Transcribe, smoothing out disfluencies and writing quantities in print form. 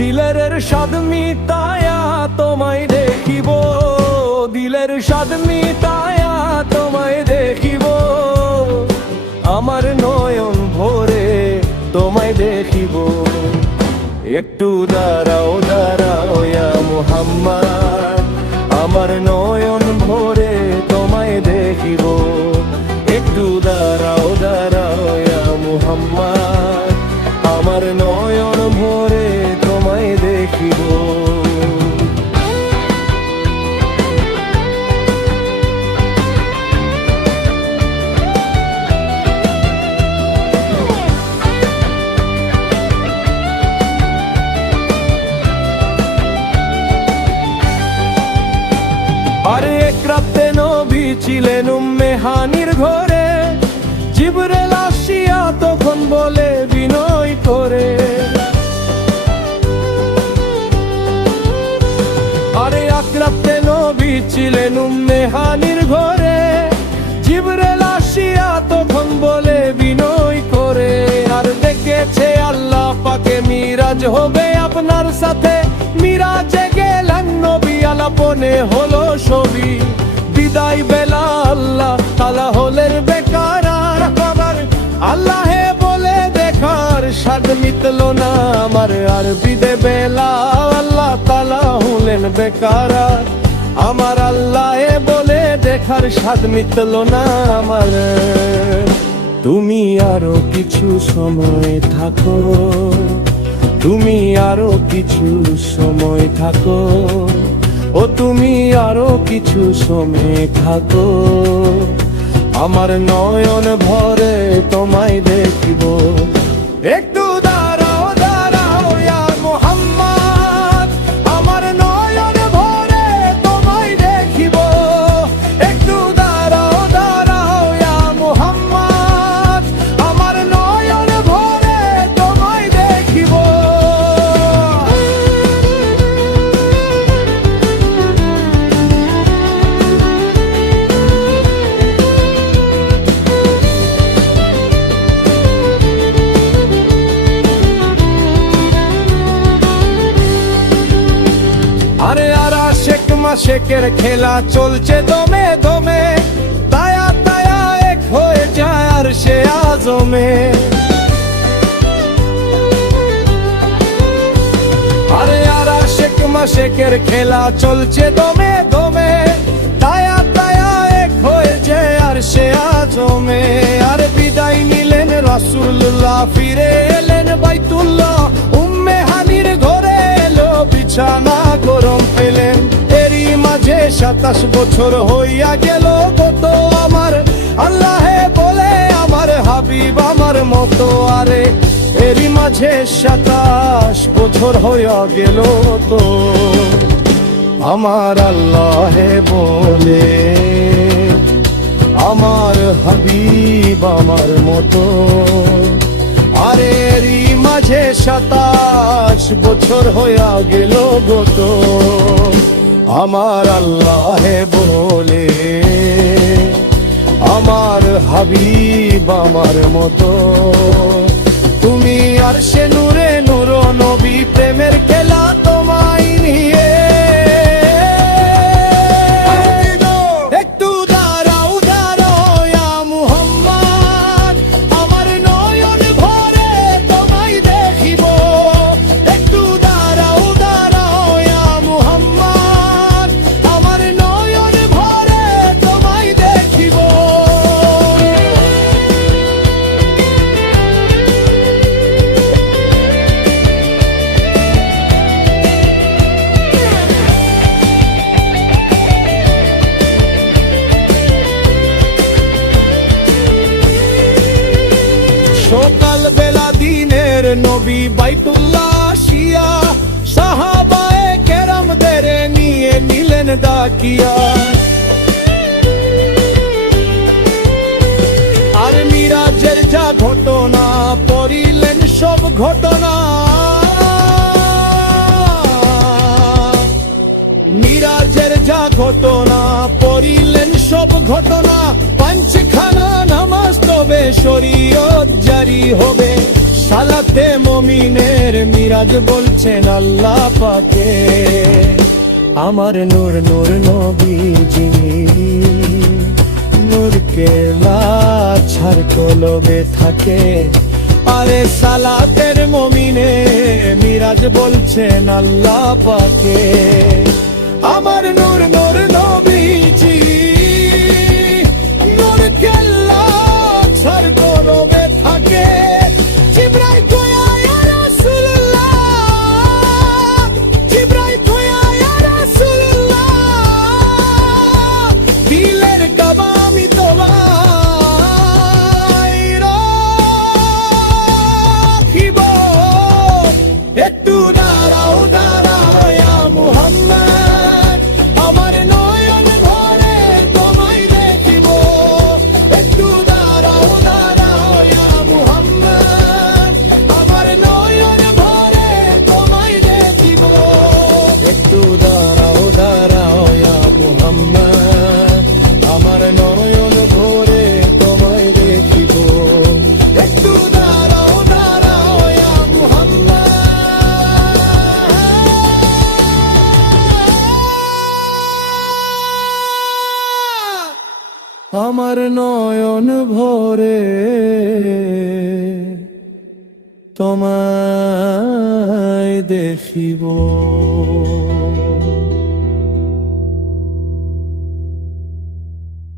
দিলের স্বাদ মিটায়া তোমায় দেখিব, দিলের স্বাদ মিটায়া তোমায় দেখিব, আমার নয়ন ভরে তোমায় দেখিব। একটু দাঁড়াও দাঁড়াও ইয়া মুহাম্মদ, আমার নয়ন ভরে তোমায় দেখিব। একটু দাঁড়াও দাঁড়াও ইয়া মুহাম্মদ, আমার নয়ন ভরে তোমায় দেখিব। আরে এক রাতে নবী ছিলেন উম্মে হানির ঘরে, জিবরাইল আসিয়া তখন বলে বিনয় করে, আরে এক রাতে নবী ছিলেন উম্মে হানির ঘরে, জিবরাইল আসিয়া তখন বলে বিনয় করে, আর দেখেছে আল্লাহ পাকে মিরাজ হবে আপনার সাথে, মিরাজে গেলেন নবী আলাপনে হলো ছবি, বিদায় বেলা আল্লাহ তালা হলেন বেকার, আর আল্লাহে বলে দেখার স্বাদ মিটলো না আমার, আর বিদে বেলা আল্লাহ তালা হলেন বেকার, আমার আল্লাহে বলে দেখার স্বাদ মিটলো না আমার। তুমি আরো কিছু সময় থাকো, তুমি আরো কিছু সময় থাকো, ও তুমি আরো কিছু সময় থাকো, আমার নয়ন ভরে তোমায় দেখিব। একটু দাঁড়াও দাঁড়াও ইয়া মুহাম্মদ, আমার নয়ন ভরে তোমায় দেখিব। একটু দাঁড়াও দাঁড়াও ইয়া মুহাম্মদ, আমার নয়ন ভরে তোমায় দেখিব। আরে আর আশেক মাশেকের খেলা চলছে দমে দমে, তায়া তায়া এক হয়ে যায় আর সে আজমে, আরে আর আশেক মাশেকের খেলা চলছে দমে দমে, তায়া তায়া এক হয়ে যায় আর সে আজমে, আর বিদায় নিলেন রাসূলুল্লাহ, ফিরে এলেন বাইতুল্লাহ, উম্মে হানির ঘরে এলো বিছানা গরম পেলেন, এরই মাঝে 27 বছর হইয়া গেল গত আমার, আল্লাহে বলে আমার হাবিব আমার মতো, আরে এরই মাঝে 27 বছর হইয়া গেল তো, আমার আল্লাহে বলে আমার হাবিব আমার মতো, আরে এরই মাঝে 27 বছর হইয়া গেল গত, আমার আল্লাহে বলে আমার হাবিব আমার মতো, তুমি আর সে নূরে নূর নবী প্রেমের খেলা তোমায় নিয়ে। একটু দাঁড়াও দাঁড়াও ইয়া মুহাম্মদ, আমার নয়ন ভরে তোমায় দেখিব। একটু দাঁড়াও দাঁড়াও ইয়া মুহাম্মদ, আমার নয়ন ভরে তোমায় দেখিব। সকাল বেলা দিনের নবী বাইতুল্লাহ আসিয়া, সাহাবায়ে কেরামদের নিয়ে নিলেন ডাকিয়া, আর মিরাজের যা ঘটনা পড়িলেন সব ঘটনা, মিরাজের যা ঘটনা পড়িলেন সব ঘটনা, পাঁচখানা নামাজ তবে শরীয়ত জারি হবে, সালাতে মুমিনের মিরাজ বলছেন আল্লাহ পাকে আমার নূর নূর নবীজি নূর কেলা ছাড় কলবে থাকে আরে সালাতের মুমিনে মিরাজ বলছেন আল্লাহ পাকে আমার নূর নূর নবীজি নূর কেলা ছাড় কলবে থাকে জিবরাইল কয়া ইয়া রাসূলুল্লাহ জিবরাইল কয়া ইয়া রাসূলুল্লাহ দিলের কাবা আমি তোমায় রাখিব একটু দাঁড়াও দাঁড়াও ইয়া মুহাম্মদ আমার নয়ন ভরে তোমায় দেখিব একটু দাঁড়াও দাঁড়াও ইয়া মুহাম্মদ আমার নয়ন ভরে তোমায় দেখিব একটু দাঁড়াও দাঁড়াও ইয়া মুহাম্মদ আমার নয়ন ভরে তোমায় দেখিব একটু দাঁড়াও দাঁড়াও ইয়া মুহাম্মদ আমার নয়ন ভরে তোমায় দেখিব।